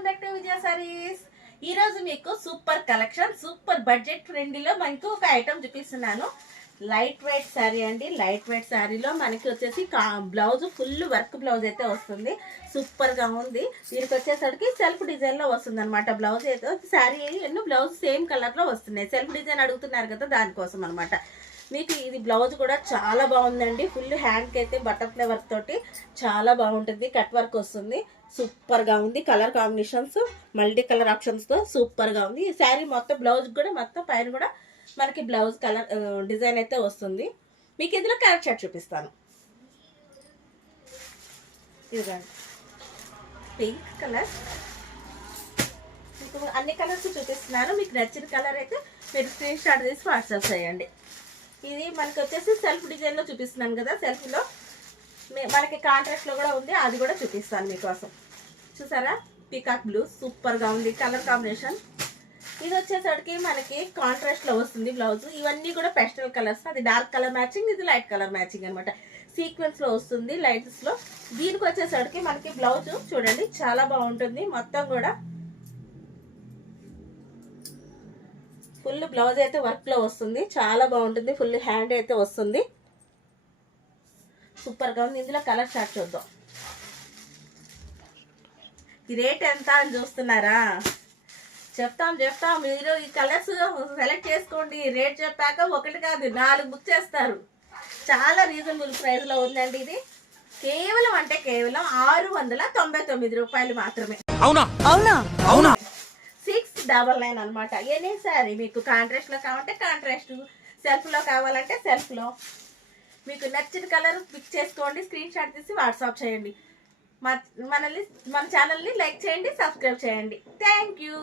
Welcome back to విజయ సారీస్. ఈ రోజు మీకు సూపర్ కలెక్షన్, సూపర్ బడ్జెట్ ఫ్రెండ్లీలో మనకు ఒక ఐటమ్ చూపిస్తున్నాను. లైట్ వెయిట్ శారీ అండి. లైట్ వెయిట్ శారీలో మనకి వచ్చేసి బ్లౌజ్ ఫుల్ వర్క్ బ్లౌజ్ అయితే వస్తుంది. సూపర్ గా ఉంది. దీనికి వచ్చేసరికి సెల్ఫ్ డిజైన్ లో వస్తుంది అనమాట. బ్లౌజ్ అయితే శారీ ఎన్నో బ్లౌజ్ సేమ్ కలర్ లో వస్తున్నాయి. సెల్ఫ్ డిజైన్ అడుగుతున్నారు కదా, దానికోసం అనమాట. మీకు ఇది బ్లౌజ్ కూడా చాలా బాగుందండి. ఫుల్ హ్యాండ్కి అయితే బటర్ఫ్లై వర్క్ తోటి చాలా బాగుంటుంది. కట్ వర్క్ వస్తుంది. సూపర్గా ఉంది. కలర్ కాంబినేషన్స్ మల్టీ కలర్ ఆప్షన్స్తో సూపర్గా ఉంది. ఈ శారీ మొత్తం బ్లౌజ్ కూడా మొత్తం పైన కూడా మనకి బ్లౌజ్ కలర్ డిజైన్ అయితే వస్తుంది. మీకు ఇందులో క్యారెట్ షర్ట్ చూపిస్తాను. ఇదిగోండి పింక్ కలర్. మీకు అన్ని కలర్స్ చూపిస్తున్నాను. మీకు నచ్చిన కలర్ అయితే మీరు స్క్రీన్ షాట్ తీసి వాట్సాప్ చేయండి. ఇది మనకి వచ్చేసి సెల్ఫ్ డిజైన్లో చూపిస్తున్నాను కదా. సెల్ఫ్లో మనకి కాంట్రాస్ట్లో కూడా ఉంది, అది కూడా చూపిస్తాను మీకోసం. చూసారా, పీకాక్ బ్లూ సూపర్గా ఉంది కలర్ కాంబినేషన్. ఇది వచ్చేసరికి మనకి కాంట్రాస్ట్లో వస్తుంది బ్లౌజ్. ఇవన్నీ కూడా పెస్టల్ కలర్స్. అది డార్క్ కలర్ మ్యాచింగ్, ఇది లైట్ కలర్ మ్యాచింగ్ అనమాట. సీక్వెన్స్లో వస్తుంది లైట్స్లో. దీనికి వచ్చేసరికి మనకి బ్లౌజ్ చూడండి చాలా బాగుంటుంది. మొత్తం కూడా ఫుల్ బ్లౌజ్ అయితే వర్క్లో వస్తుంది. చాలా బాగుంటుంది. ఫుల్ హ్యాండ్ అయితే వస్తుంది. సూపర్గా ఉంది. ఇందులో కలర్ చార్ట్ చూద్దాం. ఈ రేట్ ఎంత అని చూస్తున్నారా? చెప్తాం. మీరు ఈ కలర్స్ సెలెక్ట్ చేసుకోండి. రేట్ చెప్పాక ఒకటి కాదు 4 బుక్ చేస్తారు. చాలా రీజనబుల్ ప్రైస్లో ఉందండి. ఇది కేవలం అంటే కేవలం 699 రూపాయలు మాత్రమే. అవునా అవునా అవునా 699 అనమాట. ఎనీ సారీ మీకు కాంట్రాస్ట్లో కావాలంటే కాంట్రాస్ట్, సెల్ఫ్లో కావాలంటే సెల్ఫ్లో. మీకు నచ్చిన కలర్ పిక్ చేసుకోండి, స్క్రీన్ షాట్ తీసి వాట్సాప్ చేయండి. మన ఛానల్ని లైక్ చేయండి, సబ్స్క్రైబ్ చేయండి. Thank you.